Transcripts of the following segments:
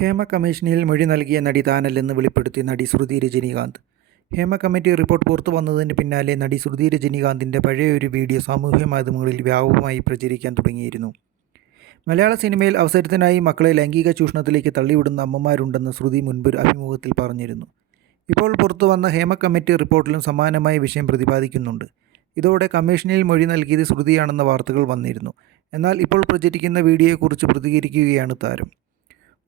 ഹേമ കമ്മീഷനിൽ മൊഴി നൽകിയ നടി താനല്ലെന്ന് വെളിപ്പെടുത്തി നടി ശ്രുതി രജനീകാന്ത്. ഹേമ കമ്മിറ്റി റിപ്പോർട്ട് പുറത്തു വന്നതിന് പിന്നാലെ നടി ശ്രുതി രജനീകാന്തിൻ്റെ പഴയൊരു വീഡിയോ സാമൂഹ്യ മാധ്യമങ്ങളിൽ വ്യാപകമായി പ്രചരിക്കാൻ തുടങ്ങിയിരുന്നു. മലയാള സിനിമയിൽ അവസരത്തിനായി മക്കളെ ലൈംഗിക ചൂഷണത്തിലേക്ക് തള്ളിവിടുന്ന അമ്മമാരുണ്ടെന്ന് ശ്രുതി മുൻപൊരു അഭിമുഖത്തിൽ പറഞ്ഞിരുന്നു. ഇപ്പോൾ പുറത്തു വന്ന ഹേമ കമ്മിറ്റി റിപ്പോർട്ടിലും സമാനമായ വിഷയം പ്രതിപാദിക്കുന്നുണ്ട്. ഇതോടെ കമ്മീഷനിൽ മൊഴി നൽകിയത് ശ്രുതിയാണെന്ന വാർത്തകൾ വന്നിരുന്നു. എന്നാൽ ഇപ്പോൾ പ്രചരിക്കുന്ന വീഡിയോയെക്കുറിച്ച് പ്രതികരിക്കുകയാണ് താരം.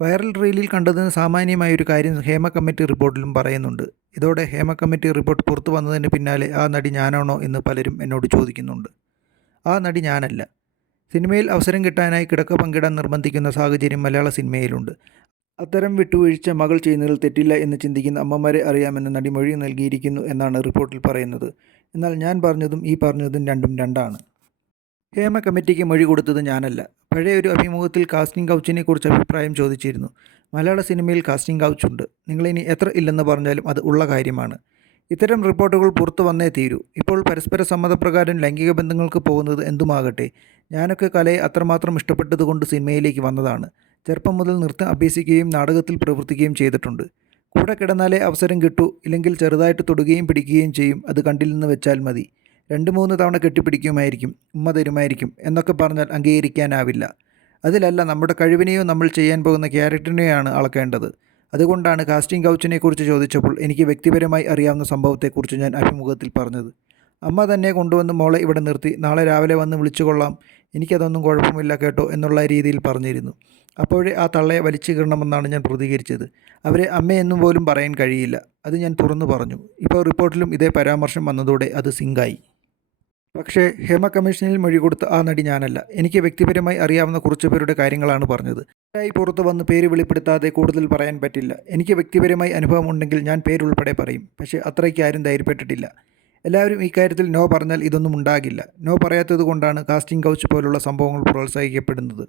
വൈറൽ റീലിൽ കണ്ടതിന് സാമാന്യമായൊരു കാര്യം ഹേമ കമ്മിറ്റി റിപ്പോർട്ടിലും പറയുന്നുണ്ട്. ഇതോടെ ഹേമ കമ്മിറ്റി റിപ്പോർട്ട് പുറത്തു വന്നതിന് പിന്നാലെ ആ നടി ഞാനാണോ എന്ന് പലരും എന്നോട് ചോദിക്കുന്നുണ്ട്. ആ നടി ഞാനല്ല. സിനിമയിൽ അവസരം കിട്ടാനായി കിടക്ക പങ്കിടാൻ നിർബന്ധിക്കുന്ന സാഹചര്യം മലയാള സിനിമയിലുണ്ട്. അത്തരം വിട്ടുവീഴ്ച മകൾ ചെയ്യുന്നതിൽ തെറ്റില്ല എന്ന് ചിന്തിക്കുന്ന അമ്മമാരെ അറിയാമെന്ന് നടി മൊഴി നൽകിയിരിക്കുന്നു എന്നാണ് റിപ്പോർട്ടിൽ പറയുന്നത്. എന്നാൽ ഞാൻ പറഞ്ഞതും ഈ പറഞ്ഞതും രണ്ടും രണ്ടാണ്. ഹേമ കമ്മിറ്റിക്ക് മൊഴി കൊടുത്തത് ഞാനല്ല. പഴയ ഒരു അഭിമുഖത്തിൽ കാസ്റ്റിംഗ് കൗച്ചിനെക്കുറിച്ച് അഭിപ്രായം ചോദിച്ചിരുന്നു. മലയാള സിനിമയിൽ കാസ്റ്റിംഗ് കൗച്ചുണ്ട്. നിങ്ങളിനി എത്ര ഇല്ലെന്ന് പറഞ്ഞാലും അത് ഉള്ള കാര്യമാണ്. ഇത്തരം റിപ്പോർട്ടുകൾ പുറത്തു വന്നേ തീരൂ. ഇപ്പോൾ പരസ്പര സമ്മതപ്രകാരം ലൈംഗിക ബന്ധങ്ങൾക്ക് പോകുന്നത് എന്തുമാകട്ടെ, ഞാനൊക്കെ കലയെ അത്രമാത്രം ഇഷ്ടപ്പെട്ടതുകൊണ്ട് സിനിമയിലേക്ക് വന്നതാണ്. ചെറുപ്പം മുതൽ നൃത്തം അഭ്യസിക്കുകയും നാടകത്തിൽ പ്രവർത്തിക്കുകയും ചെയ്തിട്ടുണ്ട്. കൂടെ കിടന്നാലേ അവസരം കിട്ടൂ, ഇല്ലെങ്കിൽ ചെറുതായിട്ട് തൊടുകയും പിടിക്കുകയും ചെയ്യും. അത് കണ്ടില്ലെന്ന് വെച്ചാൽ മതി. 2-3 തവണ കെട്ടിപ്പിടിക്കുമായിരിക്കും, ഉമ്മ തരുമായിരിക്കും എന്നൊക്കെ പറഞ്ഞാൽ അംഗീകരിക്കാനാവില്ല. അതിലല്ല, നമ്മുടെ കഴിവിനെയോ നമ്മൾ ചെയ്യാൻ പോകുന്ന ക്യാരക്ടറിനെയാണ് അളക്കേണ്ടത്. അതുകൊണ്ടാണ് കാസ്റ്റിംഗ് കൗച്ചിനെക്കുറിച്ച് ചോദിച്ചപ്പോൾ എനിക്ക് വ്യക്തിപരമായി അറിയാവുന്ന സംഭവത്തെക്കുറിച്ച് ഞാൻ അഭിമുഖത്തിൽ പറഞ്ഞത്. അമ്മ തന്നെ കൊണ്ടുവന്ന് മോളെ ഇവിടെ നിർത്തി, നാളെ രാവിലെ വന്ന് വിളിച്ചു കൊള്ളാം, എനിക്കതൊന്നും കുഴപ്പമില്ല കേട്ടോ എന്നുള്ള രീതിയിൽ പറഞ്ഞിരുന്നു. അപ്പോഴേ ആ തള്ളയെ വലിച്ചു കീറണമെന്നാണ് ഞാൻ പ്രതികരിച്ചത്. അവരെ അമ്മയെന്നും പോലും പറയാൻ കഴിയില്ല. അത് ഞാൻ തുറന്നു പറഞ്ഞു. ഇപ്പോൾ റിപ്പോർട്ടിലും ഇതേ പരാമർശം വന്നതോടെ അത് സിങ്കായി. പക്ഷേ ഹേമ കമ്മീഷനിൽ മൊഴി കൊടുത്ത ആ നടി ഞാനല്ല. എനിക്ക് വ്യക്തിപരമായി അറിയാവുന്ന കുറച്ചുപേരുടെ കാര്യങ്ങളാണ് പറഞ്ഞത്. പുറത്തു വന്ന് പേര് വെളിപ്പെടുത്താതെ കൂടുതൽ പറയാൻ പറ്റില്ല. എനിക്ക് വ്യക്തിപരമായി അനുഭവമുണ്ടെങ്കിൽ ഞാൻ പേരുൾപ്പെടെ പറയും. പക്ഷേ അത്രയ്ക്ക് ആരും ധൈര്യപ്പെട്ടിട്ടില്ല. എല്ലാവരും ഇക്കാര്യത്തിൽ നോ പറഞ്ഞാൽ ഇതൊന്നും ഉണ്ടാകില്ല. നോ പറയാത്തത് കൊണ്ടാണ് കാസ്റ്റിംഗ് കൗച്ച് പോലുള്ള സംഭവങ്ങൾ പ്രോത്സാഹിക്കപ്പെടുന്നത്.